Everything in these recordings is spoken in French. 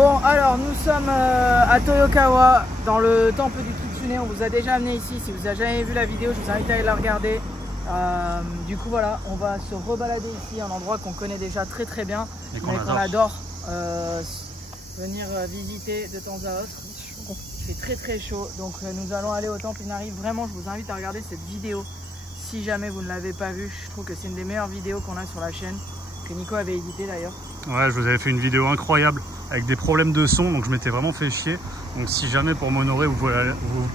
Bon, alors nous sommes à Toyokawa, dans le temple du Kitsune. On vous a déjà amené ici. Si vous n'avez jamais vu la vidéo, je vous invite à aller la regarder. Du coup, voilà, on va se rebalader ici, un endroit qu'on connaît déjà très très bien, mais qu'on adore venir visiter de temps à autre. Il fait très très chaud, donc nous allons aller au temple Inari. Vraiment, je vous invite à regarder cette vidéo. Si jamais vous ne l'avez pas vue, je trouve que c'est une des meilleures vidéos qu'on a sur la chaîne, que Nico avait édité d'ailleurs. Ouais, je vous avais fait une vidéo incroyable avec des problèmes de son, donc je m'étais vraiment fait chier. Donc si jamais pour m'honorer, vous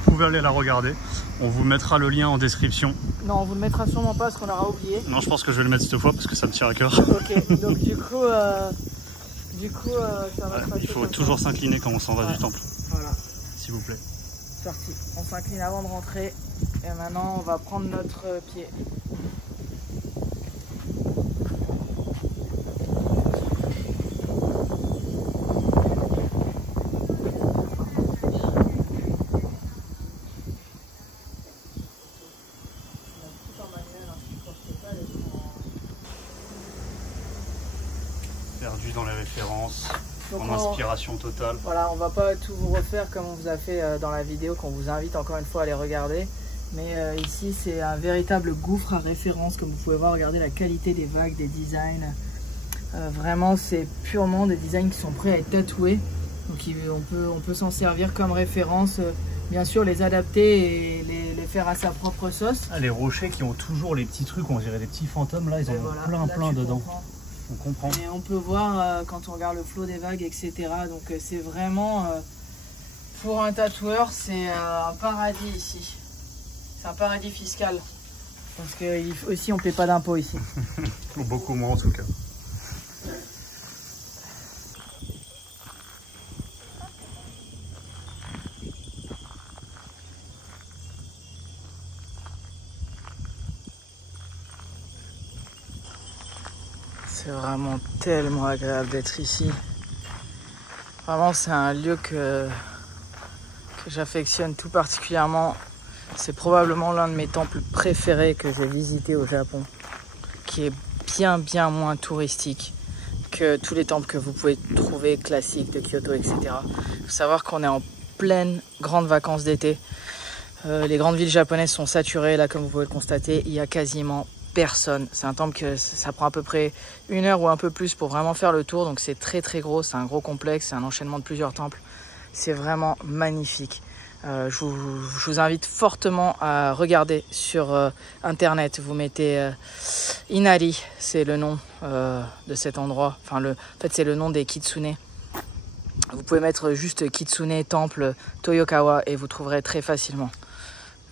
pouvez aller la regarder. On vous mettra le lien en description. Non, on vous le mettra sûrement pas parce qu'on aura oublié. Non, je pense que je vais le mettre cette fois parce que ça me tient à cœur. Ok, donc du coup, ça va. Ouais, il faut toujours s'incliner quand on s'en va du temple. Voilà. S'il vous plaît. Parti. On s'incline avant de rentrer. Et maintenant, on va prendre notre pied. Perdu dans les références, Donc en inspiration totale. Voilà, on va pas tout vous refaire comme on vous a fait dans la vidéo, qu'on vous invite encore une fois à aller regarder. Mais ici, c'est un véritable gouffre à référence, comme vous pouvez voir. Regardez la qualité des vagues, des designs. Vraiment, c'est purement des designs qui sont prêts à être tatoués. Donc on peut s'en servir comme référence. Bien sûr, les adapter et les faire à sa propre sauce. Ah, les rochers qui ont toujours les petits trucs, on dirait des petits fantômes, là, ils en ont plein dedans. On comprend. Et on peut voir quand on regarde le flot des vagues, etc. Donc c'est vraiment, pour un tatoueur, c'est un paradis ici. C'est un paradis fiscal. Parce que aussi on ne paie pas d'impôts ici. Ou beaucoup moins en tout cas. C'est vraiment tellement agréable d'être ici. Vraiment, c'est un lieu que j'affectionne tout particulièrement. C'est probablement l'un de mes temples préférés que j'ai visité au Japon, qui est bien moins touristique que tous les temples que vous pouvez trouver classiques de Kyoto, etc. Il faut savoir qu'on est en pleine grande vacances d'été. Les grandes villes japonaises sont saturées. Là, comme vous pouvez le constater, il y a quasiment personne. C'est un temple que ça prend à peu près 1 heure ou un peu plus pour vraiment faire le tour. Donc c'est très gros, c'est un gros complexe, c'est un enchaînement de plusieurs temples. C'est vraiment magnifique. Je vous invite fortement à regarder sur internet. Vous mettez Inari, c'est le nom de cet endroit. Enfin, en fait, c'est le nom des Kitsune. Vous pouvez mettre juste Kitsune Temple Toyokawa et vous trouverez très facilement.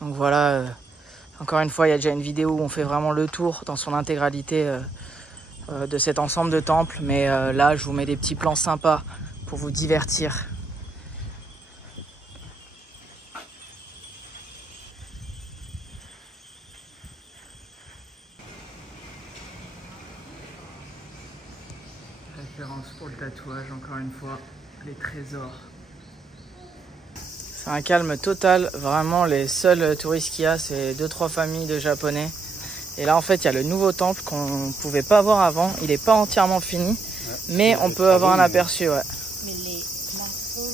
Donc voilà, encore une fois, il y a déjà une vidéo où on fait vraiment le tour dans son intégralité de cet ensemble de temples. Mais là, je vous mets des petits plans sympas pour vous divertir. Référence pour le tatouage, encore une fois, les trésors. C'est un calme total, vraiment les seuls touristes qu'il y a, c'est 2-3 familles de japonais. Et là en fait il y a le nouveau temple qu'on ne pouvait pas voir avant, il n'est pas entièrement fini, ouais, mais on peut avoir un aperçu. Ouais. Mais les marteaux,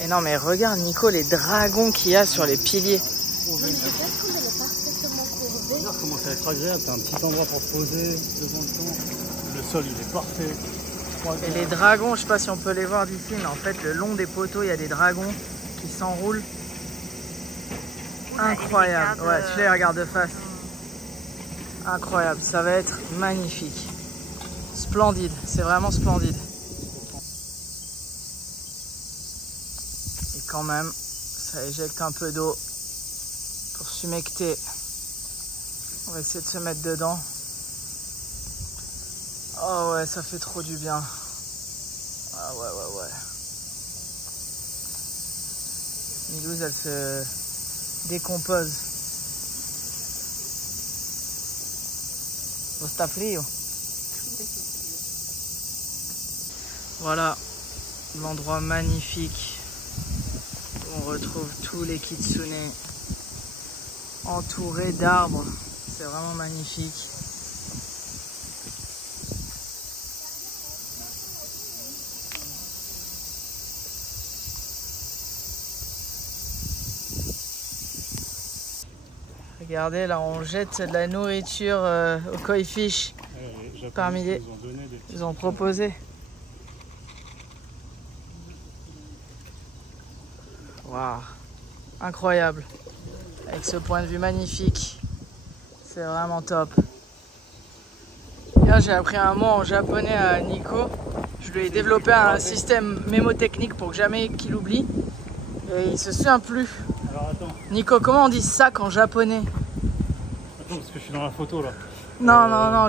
et non mais regarde Nico, les dragons qu'il y a sur les piliers. Regarde comment ça va être agréable, t'as un petit endroit pour te poser devant le temple. Le sol il est parfait. Et les dragons, je sais pas si on peut les voir d'ici, mais en fait le long des poteaux il y a des dragons qui s'enroulent. Incroyable, ouais, tu les regardes de face. Incroyable, ça va être magnifique. Splendide, c'est vraiment splendide. Et quand même, ça éjecte un peu d'eau pour s'humecter. On va essayer de se mettre dedans. Oh ouais, ça fait trop du bien. Ah ouais. Milouz, elle se décompose. Está frio. Voilà, l'endroit magnifique où on retrouve tous les kitsune entourés d'arbres. C'est vraiment magnifique. Regardez, là, on jette de la nourriture aux koi fish. Parmi les... Ils ont proposé. Waouh, incroyable. Avec ce point de vue magnifique. C'est vraiment top. J'ai appris un mot en japonais à Nico. Je lui ai développé un système mémotechnique pour que jamais qu'il oublie. Et il se souvient plus. Alors attends. Nico, comment on dit sac en japonais? Attends, parce que je suis dans la photo là. Non, non, non.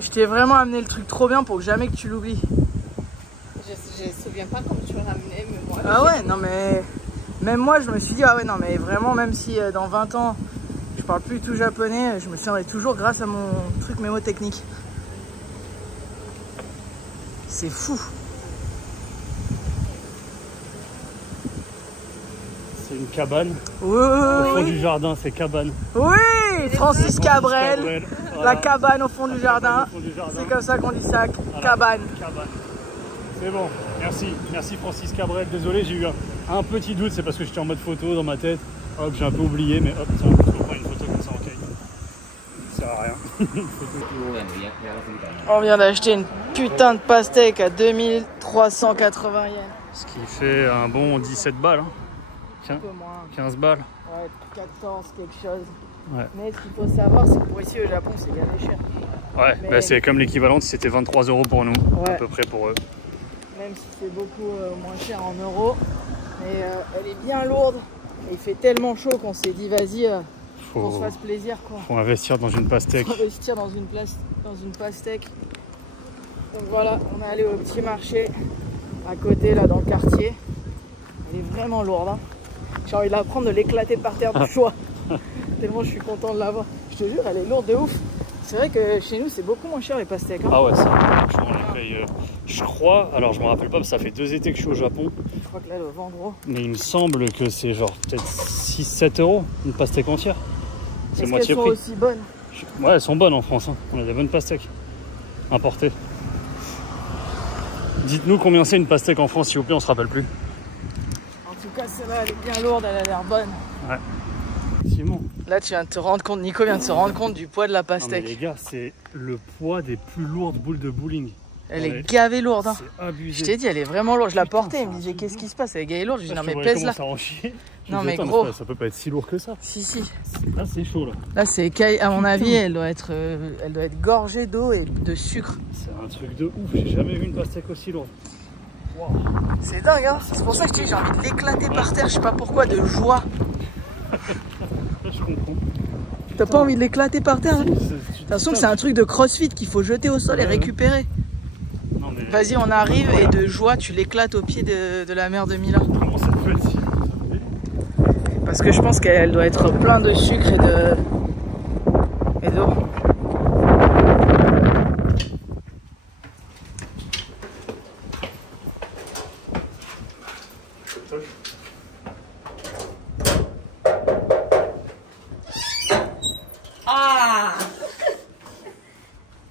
Je t'ai vraiment amené le truc trop bien pour que jamais que tu l'oublies. Je me souviens pas comment tu l'as ramené, mais moi... Ah ouais, non mais... Même moi, je me suis dit, ah ouais, non mais vraiment, même si dans 20 ans, je parle plus du tout japonais, je me souviendrai toujours grâce à mon truc mémotechnique. C'est fou. C'est une cabane. Oui, Au fond oui, du jardin, c'est cabane. oui, Francis Cabrel, Voilà. la cabane au fond du jardin. Au fond du jardin. C'est comme ça qu'on dit ça, Voilà. cabane. Cabane. C'est bon, merci Francis Cabrel. Désolé, j'ai eu un petit doute, c'est parce que j'étais en mode photo dans ma tête. Hop, j'ai un peu oublié, mais hop, tiens, je peux prendre une photo comme ça en caille. Ça sert à rien. On vient d'acheter une putain de pastèque à 2380 yens. Ce qui fait un bon 17 balles. Hein. Un peu moins. 15 balles. Ouais, 14 quelque chose. Ouais. Mais ce qu'il faut savoir, c'est que pour ici au Japon, c'est gavé cher. Ouais, Mais... bah c'est comme l'équivalent si c'était 23 € pour nous, Ouais. à peu près pour eux. Même si c'est beaucoup moins cher en euros. Mais elle est bien lourde. Et il fait tellement chaud qu'on s'est dit, vas-y, qu'on se fasse plaisir, quoi. Faut investir dans une pastèque. Faut investir dans une pastèque. Donc voilà, on est allé au petit marché à côté, là, dans le quartier. Elle est vraiment lourde, hein. J'ai envie de la prendre, de l'éclater par terre de choix. Tellement je suis content de l'avoir. Je te jure, elle est lourde de ouf. C'est vrai que chez nous, c'est beaucoup moins cher les pastèques. Hein. Ah ouais, ça, franchement, on les paye. Je crois, alors je me rappelle pas, parce que ça fait 2 étés que je suis au Japon. Je crois que là, le vent gros. Mais il me semble que c'est genre peut-être 6-7 € une pastèque entière. C'est Est-ce moitié qu'elles sont prix. aussi bonnes? Ouais, elles sont bonnes en France. Hein. On a des bonnes pastèques importées. Dites-nous combien c'est une pastèque en France, s'il vous plaît, on se rappelle plus. En tout cas, celle-là, elle est bien lourde, elle a l'air bonne. Ouais. Simon. Là, tu viens de te rendre compte, Nico vient de se rendre compte du poids de la Non, mais pastèque. les gars, c'est le poids des plus lourdes boules de bowling. Elle est gavée lourde. Hein. C'est abusé. Je t'ai dit, elle est vraiment lourde. Je la Putain, portais, il me c'est disait, qu'est-ce qui se passe? Elle est gavée lourde. Je dis, non, mais Je pèse-la. commence à en chier. Je Non, dis, mais attends, gros. ça peut pas être si lourd que ça. Si, si. Là, c'est chaud, là. Là, c'est à mon avis, elle doit être gorgée d'eau et de sucre. C'est un truc de ouf. J'ai jamais vu une pastèque aussi lourde. Wow. C'est dingue, hein. C'est pour ça que je te dis, j'ai envie de l'éclater par terre. Je sais pas pourquoi, de joie. Je comprends. T'as pas envie de l'éclater par terre, hein? De De toute façon, c'est un truc de crossfit qu'il faut jeter au sol et récupérer. Mais... Vas-y, on arrive et de joie, tu l'éclates au pied de la mer de Milan. Comment ça peut être si lourd? Parce que je pense qu'elle doit être plein de sucre et d'eau. Ah!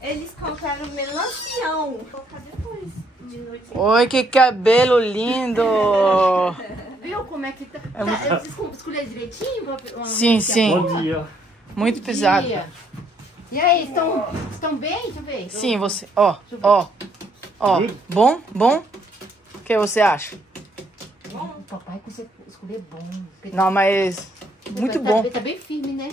Eles compraram melancião. Vou colocar depois, de noite. Oi, que cabelo lindo! Viu como é que tá? É muito- Tá, eu escolhi direitinho? Sim, sim. Bom dia. Muito pesado. E aí, estão bem? Deixa eu ver. Sim, você. Ó, ó. Ó. Bom? Bom? O que você acha? Bom, papai, que você escolher bom. Não, mas. Muito bom. Tá bem firme, né?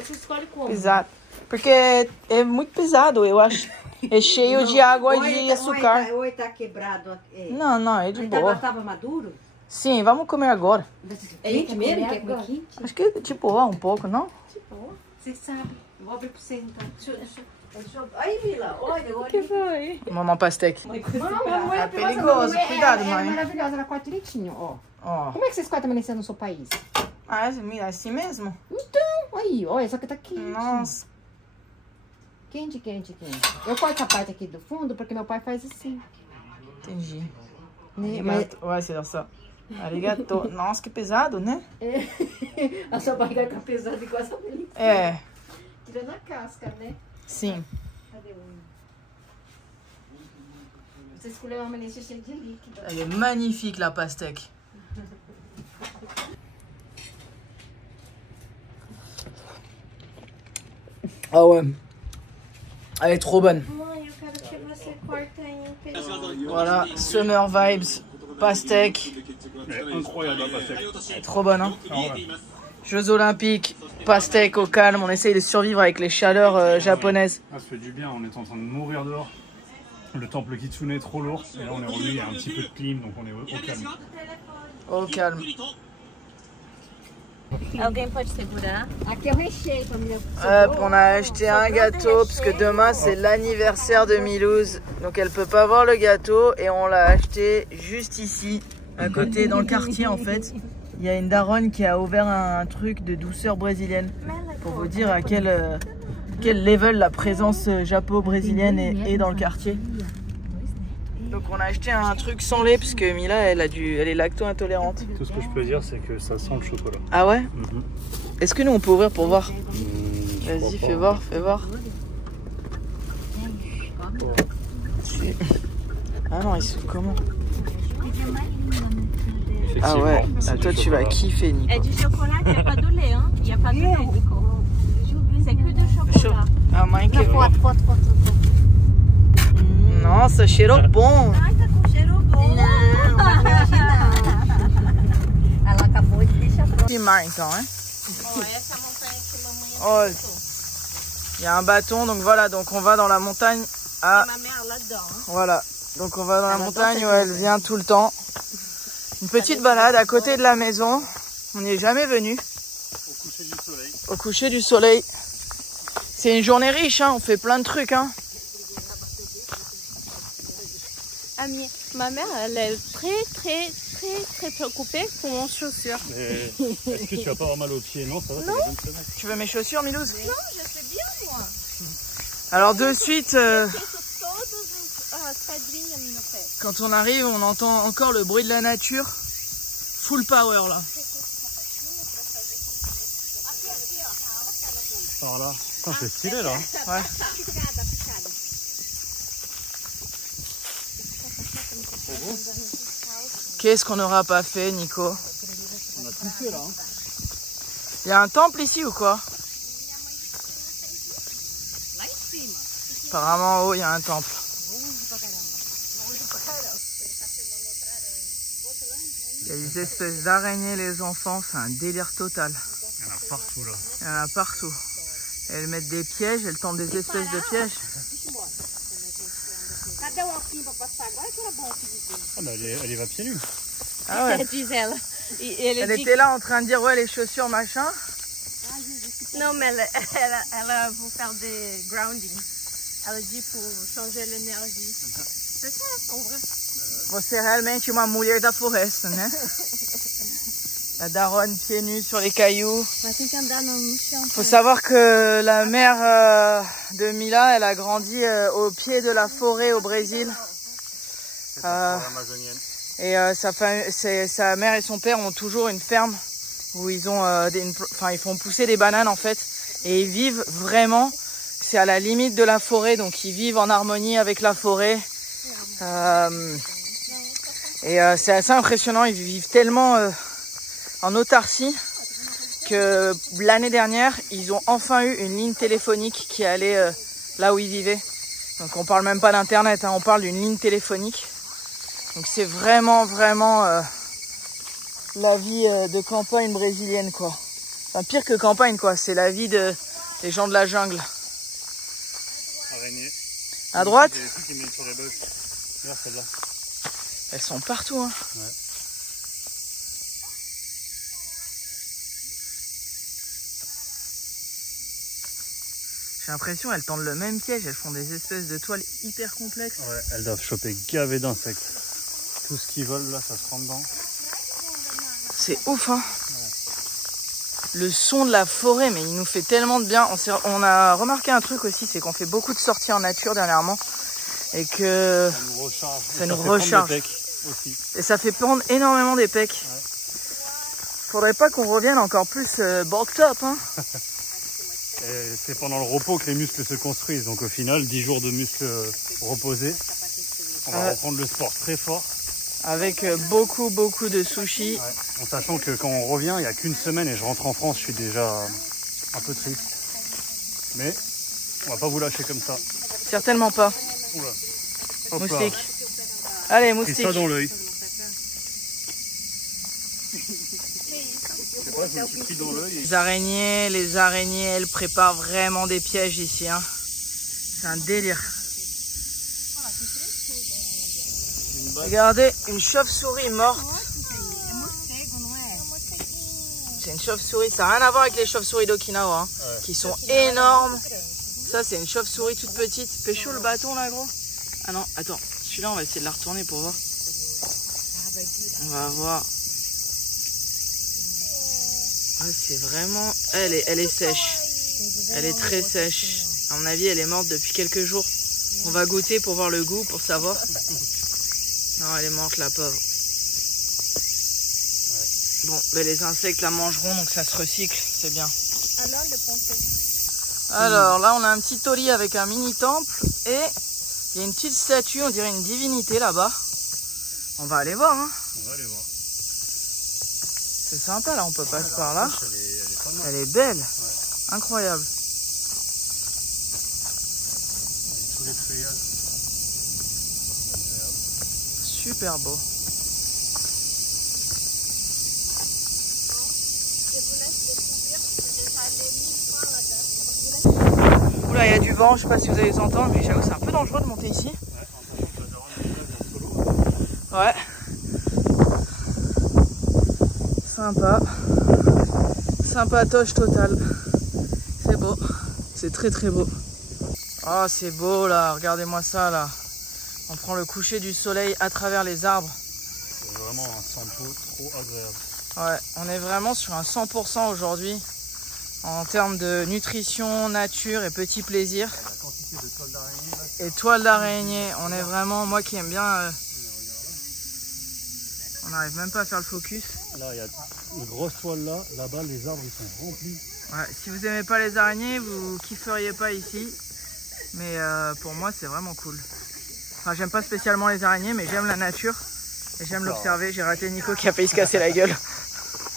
Você escolhe como? Pesado. Porque é muito pesado, eu acho. É cheio de água e de açúcar. Oi, tá quebrado. Não, não, é de boa. Tava maduro? Sim, vamos comer agora. É quente mesmo? Quer comer quente? Acho que de boa um pouco, não? Você sabe. Vou abrir pra você então. Aí, Mila, olha, olha. Que foi? Uma pastèque. Não, É perigoso, cuidado, ela mãe. é maravilhosa, ela corta direitinho, ó. Ó. Como é que vocês cortam melancia no seu país? Ah, é assim mesmo? Aí, olha, só que tá quente. Nossa. Quente, quente, quente. Eu corto essa parte aqui do fundo porque meu pai faz assim. Entendi. Né? Mas Arigato. Olha, olha só. Arigato. Nossa, que pesado, né? a sua barriga fica pesada igual essa melancia. É, Tirando a casca, né? sim. Cadê o... Você escolheu uma melancia cheia de líquido. Elle est magnifique, la pastèque. Ah ouais. Elle est trop bonne. Mãe, eu quero que você corte aí. Voilà, Summer Vibes, pastèque. Incroyable la pastèque. Elle est trop bonne, hein. Ah ouais. Jeux olympiques, pastèque au calme. On essaye de survivre avec les chaleurs japonaises. Ah, ça fait du bien, on est en train de mourir dehors. Le temple Kitsune est trop lourd. Et là on est revenu, il y a un petit peu de clim, donc on est au calme. Au calme. Alguém pode segurar? Aqui é o recheio pra mim. Hop, on a acheté un gâteau parce que demain c'est l'anniversaire de Milouz. Donc elle peut pas voir le gâteau et on l'a acheté juste ici, à côté dans le quartier en fait. Il y a une daronne qui a ouvert un truc de douceur brésilienne. Pour vous dire à quel level la présence japo-brésilienne est dans le quartier. Donc on a acheté un truc sans lait parce que Mila elle est lacto-intolérante. Tout ce que je peux dire, c'est que ça sent le chocolat. Ah ouais? Est-ce que nous on peut ouvrir pour voir? Vas-y, fais voir, fais voir. Ah non, ils sont comment? Ah ouais, ah, toi tu vas kiffer, Nico. É de chocolate, é pas do lait, hein? Il n'y a pas de lait, Nico. C'est que de chocolat. Ah, Mike. Foto. Nossa, cheiro bom. Ai, tá com cheiro bom. Ela acabou de deixar pronto. Pimar então, hein? Ó, essa montanha que mamãe Olha, il y a un bâton, donc voilà, donc on va dans la montagne à... ma mère là-dedans. Hein? Voilà, donc on va dans la montagne où elle vient tout le temps. Une petite balade à côté de la maison. On n'y est jamais venu. Au coucher du soleil. Au coucher du soleil. C'est une journée riche, hein, on fait plein de trucs, hein. Ma mère, elle est très préoccupée pour mon chaussure. Est-ce que tu vas pas avoir mal aux pieds? Non, ça va, c'est des bonnes semaines. Tu veux mes chaussures, Milouz? Non, je sais bien, moi. Alors de suite, Todas as pedrinhas no meu pé. quand on arrive, on entend encore le bruit de la nature. Full power, là. Par là. Putain, c'est stylé là. Ouais. Qu'est-ce qu'on n'aura pas fait, Nico? On a tout fait là. Hein. Il y a un temple ici ou quoi? Apparemment en haut, il y a un temple. Il y a des espèces d'araignées, les enfants, c'est un délire total. Il y en a partout là. Il y en a partout. Elles mettent des pièges, elles tentent des espèces de pièges. Ah bah elle y va pieds nus. Ah ouais. Diz ela. Elle était là en train de dire ouais les chaussures machin. Não, mas ela vai faire des grounding. Ela dit pour changer l'énergie. C'est ça, en vrai. Você é realmente uma mulher da floresta, né? La daronne pieds nus sur les cailloux. Faut savoir que la mère de Mila, elle a grandi au pied de la forêt au Brésil. Et sa mère et son père ont toujours une ferme où ils ont ils font pousser des bananes en fait. Et ils vivent vraiment, c'est à la limite de la forêt, donc ils vivent en harmonie avec la forêt. C'est assez impressionnant, ils vivent tellement en autarcie que l'année dernière, ils ont enfin eu une ligne téléphonique qui allait là où ils vivaient. Donc on parle même pas d'internet, hein, on parle d'une ligne téléphonique. Donc c'est vraiment la vie de campagne brésilienne quoi. Enfin pire que campagne quoi, c'est la vie des gens de la jungle. Araignée. À droite? Qui mettent sur les bûches. Regarde celle-là. Elles sont partout hein. Ouais. J'ai l'impression qu'elles tendent le même piège, elles font des espèces de toiles hyper complexes. Ouais, elles doivent choper gavé d'insectes. Tout ce qu'ils volent là, ça se rend dedans. C'est ouf hein. Le son de la forêt, mais il nous fait tellement de bien. On a remarqué un truc aussi, c'est qu'on fait beaucoup de sorties en nature dernièrement. Et que ça nous recharge. Aussi. Et ça fait prendre énormément des pecs. Ouais. Faudrait pas qu'on revienne encore plus bulked up hein. C'est pendant le repos que les muscles se construisent. Donc au final, 10 jours de muscles reposés. On va reprendre le sport très fort. Avec beaucoup de sushis. Ouais. En sachant que quand on revient, il n'y a qu'une semaine et je rentre en France, je suis déjà un peu triste. Mais On va pas vous lâcher comme ça. Certainement pas. Oula. Hop là. Moustique. Allez, Et moustique. ça dans l'œil. Je sais pas, je me suis pris dans l'œil. Les araignées, elles préparent vraiment des pièges ici. Hein. C'est un délire. Regardez, une chauve-souris morte. C'est une chauve-souris, ça n'a rien à voir avec les chauves-souris d'Okinawa, hein, qui sont énormes. Ça, c'est une chauve-souris toute petite. Pécho le bâton là, gros. Ah non, attends, celui-là, on va essayer de la retourner pour voir. On va voir. Ah, c'est vraiment... Elle est sèche. Elle est très sèche. À mon avis, elle est morte depuis quelques jours. On va goûter pour voir le goût, pour savoir. Non, elle est morte, la pauvre. Bon, mais les insectes la mangeront, donc ça se recycle, c'est bien. Alors là, on a un petit toli avec un mini temple et il y a une petite statue, on dirait une divinité là-bas. On va aller voir, hein. On va aller voir. C'est sympa, là, on peut passer par là. Elle est belle, ouais. Incroyable. Avec tous les feuillages. Super beau. Oula, il y a du vent, je sais pas si vous allez les entendre, mais j'avoue c'est un peu dangereux de monter ici. Ouais. Sympa. Sympatoche totale. C'est beau. C'est très très beau. Oh, c'est beau là, regardez-moi ça là. On prend le coucher du soleil à travers les arbres. C'est vraiment un sampo trop agréable. Ouais, on est vraiment sur un 100% aujourd'hui. En termes de nutrition, nature et petits plaisirs. La quantité de toiles d'araignée là. Et toiles d'araignée, on est vraiment, moi qui aime bien, on n'arrive même pas à faire le focus. Là, il y a une grosse toile là, là-bas les arbres ils sont remplis. Ouais, si vous aimez pas les araignées, vous kifferiez pas ici. Mais pour moi, c'est vraiment cool. Enfin, j'aime pas spécialement les araignées, mais j'aime la nature. Et j'aime l'observer. J'ai raté Nico qui a failli se casser la gueule.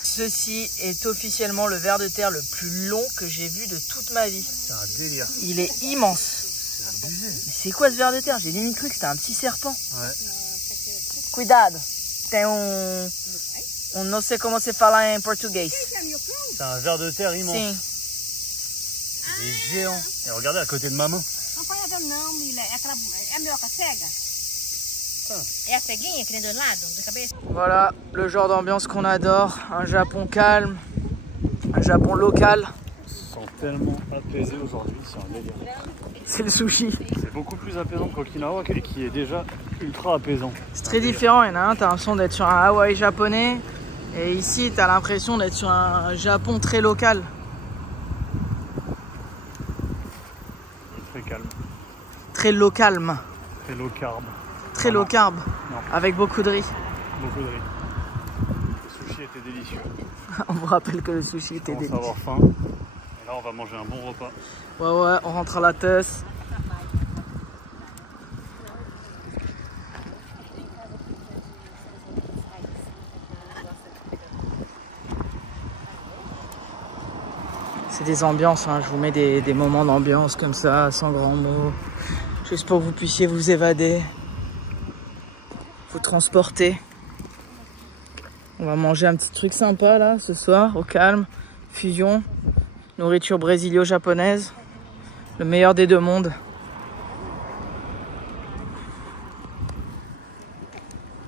Ceci est officiellement le ver de terre le plus long que j'ai vu de toute ma vie. C'est un délire. Il est immense. C'est abusé. Mais c'est quoi ce ver de terre? J'ai limite cru que c'était un petit serpent. Ouais. Cuidado. Tem on não sei como se fala en portugais. C'est un ver de terre immense. Sim. C'est des géants. Et regardez à côté de ma main. Não foi nada não, Mila. É a minhoca cega? É a ceguinha que tem do lado, de cabeça? Voilà, le genre d'ambiance qu'on adore. Un Japon calme, un Japon local. On se sent tellement apaisé aujourd'hui, c'est un délire. C'est le sushi. C'est beaucoup plus apaisant qu'Okinawa qui est déjà ultra apaisant. C'est très différent. Il y en a un, t'as l'impression d'être sur un Hawaï japonais. Et ici, t'as l'impression d'être sur un Japon très local. Très calme. Très low calme. Très low carb. Très low carb. Non. Avec beaucoup de riz. Beaucoup de riz. Le sushi était délicieux. On vous rappelle que le sushi était On commence à délicieux. avoir faim. Et là, on va manger un bon repas. Ouais, on rentre à la teuse. C'est des ambiances, hein. Je vous mets des moments d'ambiance comme ça, sans grands mots. Juste pour que vous puissiez vous évader, vous transporter. On va manger un petit truc sympa là, ce soir, au calme. Fusion, nourriture brésilio-japonaise. Le meilleur des deux mondes.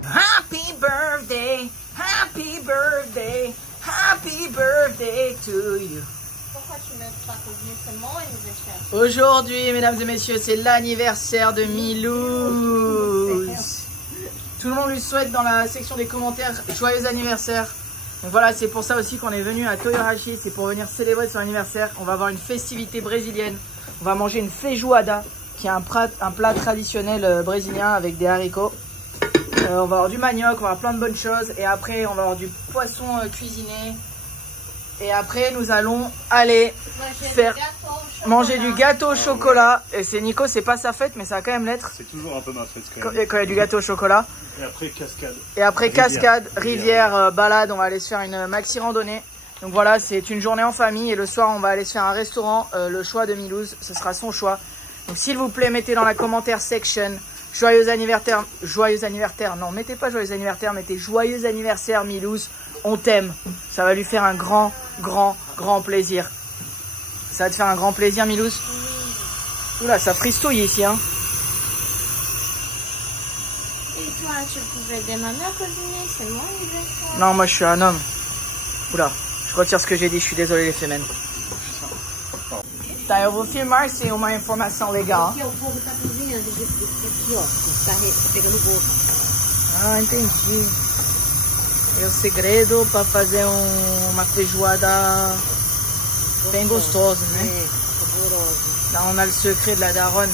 Happy birthday, happy birthday, happy birthday to you. Pourquoi tu mets pas convenu? C'est mon anniversaire. Aujourd'hui, mesdames et messieurs, c'est l'anniversaire de Milouz. Tout le monde lui souhaite dans la section des commentaires joyeux anniversaire. Donc voilà, c'est pour ça aussi qu'on est venu à Toyohashi, c'est pour venir célébrer son anniversaire. On va avoir une festivité brésilienne. On va manger une feijoada, qui est un plat traditionnel brésilien avec des haricots. On va avoir du manioc, on va avoir plein de bonnes choses. Et après, on va avoir du poisson cuisiné. Et après, nous allons aller manger du gâteau au chocolat. Et c'est Nico, c'est pas sa fête, mais ça va quand même l'être. C'est toujours un peu ma fête Quand il y a du gâteau au chocolat. Et après, cascade. Et après, cascade, rivière, balade. On va aller se faire une maxi randonnée. Donc voilà, c'est une journée en famille et le soir, on va aller se faire un restaurant. Le choix de Milouz, ce sera son choix. Donc s'il vous plaît, mettez dans la commentaire section joyeux anniversaire. Non, mettez pas joyeux anniversaire, mettez joyeux anniversaire Milouz. On t'aime. Ça va lui faire un grand plaisir. Ça va te faire un grand plaisir, Milouz. Oula, ça fristouille ici, hein. Et toi, tu pouvais demander à cuisiner, c'est mon anniversaire. Non, moi je suis un homme. Oula, je retire ce que j'ai dit, je suis désolé les femmes. Tá, eu vou filmar sem uma informação legal. Aqui, o povo tá cozinhando aqui, ó. Tá pegando gosto. Ah, entendi. É o segredo para fazer uma feijoada bem gostosa, né? Saboroso. Là, on a le secret de la daronne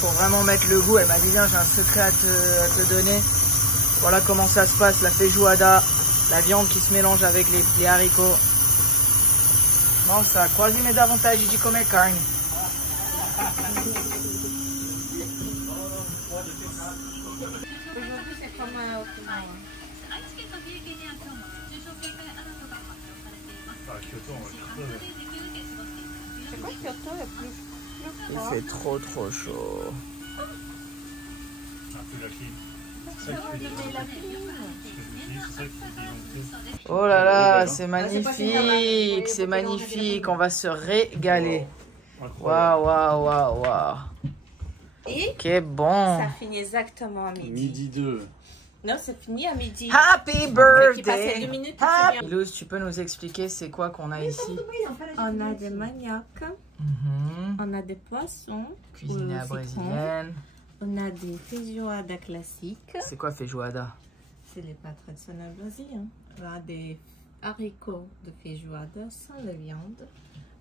pour vraiment mettre le goût. Elle m'a dit, viens, j'ai un secret à te donner. Voilà comment ça se passe, la feijoada, la viande qui se mélange avec les haricots. Nossa, quase me dá vontade de comer carne. Aujourd'hui, c'est comme au final. C'est quoi Kyoto le plus Il froid? fait trop chaud. Oh là là, c'est magnifique, c'est magnifique, on va se régaler. Waouh, waouh, waouh, waouh. Et Que bon. ça finit exactement à midi. Midi 2. Non, c'est fini à midi. Happy Qui passait birthday. 2 minutes. Milouz, tu peux nous expliquer c'est quoi qu'on a ici? On a des manioc, on a des poissons, Cuisine à au citron. brésilienne. On a des feijoada classiques. C'est quoi feijoada? C'est les plats traditionnels brésiliens. On a des haricots de feijoada sans la viande.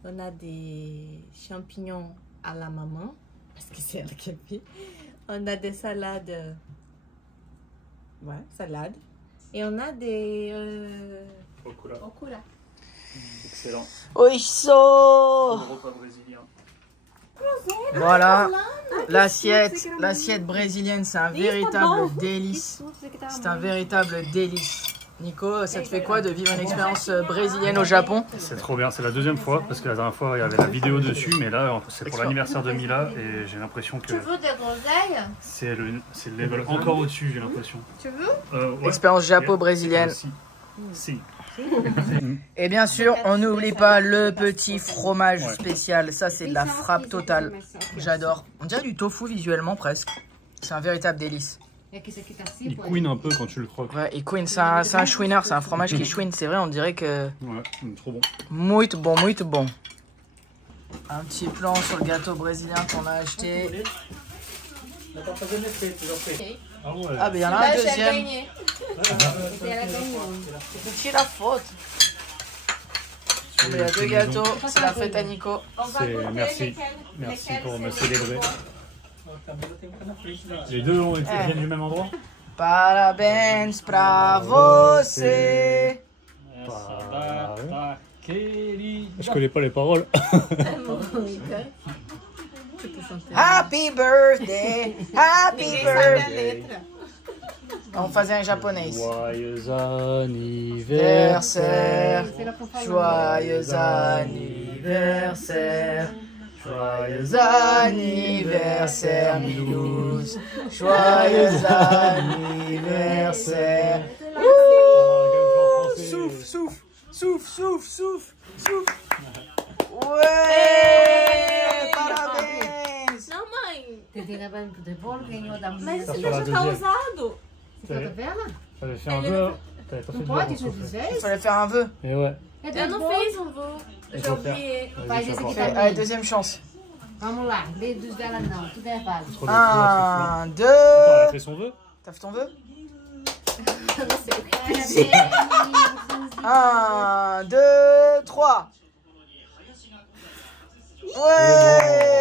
On a des champignons à la maman, parce que c'est elle qui a fait. On a des salades. Ouais, salade. Et on a des okura. Excellent. Oisso. Repas brésilien. Voilà, l'assiette brésilienne, c'est un véritable délice. C'est un véritable délice. Nico, ça te fait quoi de vivre une expérience brésilienne au Japon? C'est trop bien, c'est la deuxième fois parce que la dernière fois il y avait la vidéo dessus, mais là c'est pour l'anniversaire de Mila et j'ai l'impression que Tu veux des groseilles? c'est le level encore au-dessus, j'ai l'impression. Tu veux? Ouais. Expérience japo-brésilienne. Si. Et bien sûr, on n'oublie pas le petit fromage spécial. Ça, c'est de la frappe totale. J'adore. On dirait du tofu visuellement presque. C'est un véritable délice. Il couine un peu quand tu le croques. Ouais, il couine. C'est un chouineur. C'est un fromage qui chouine. C'est vrai, on dirait que... Ouais, trop bon. Muito bon, muito bon. Un petit plan sur le gâteau brésilien qu'on a acheté. Ah ouais. Ah, ben il y en a un deuxième. Gagné. C'est la faute. Il y a deux gâteaux. C'est la fête à Nico. Merci pour me célébrer. Les deux viennent du même endroit? Parabéns pra você. Je connais pas les paroles. Happy birthday, happy birthday. On faisait un japonais ici. Joyeux anniversaire. Joyeux anniversaire. Joyeux anniversaire, Milouz. Joyeux anniversaire. Souffle, souffle, souffle, souffle, souffle, souffle. Ouais, parabéns. Não, mãe. Mas Ça esse sera já la tá deuxième. usado. T'avais fait un vœu. T'avais pas fait de vœu avant, s'il te plaît. Il fallait faire un vœu. Et ouais. Eu não fiz voo. Il Já faut faire. ouvi. Vas-y, tu vas voir. Allez, deuxième chance. Vamos lá, dedos dela não, tudo é válido. Trop bien, c'est trop fou. 1, 2. Attends, elle a fait son vœu? T'as fait ton vœu? Parabéns. 1, 2, 3. Ouais.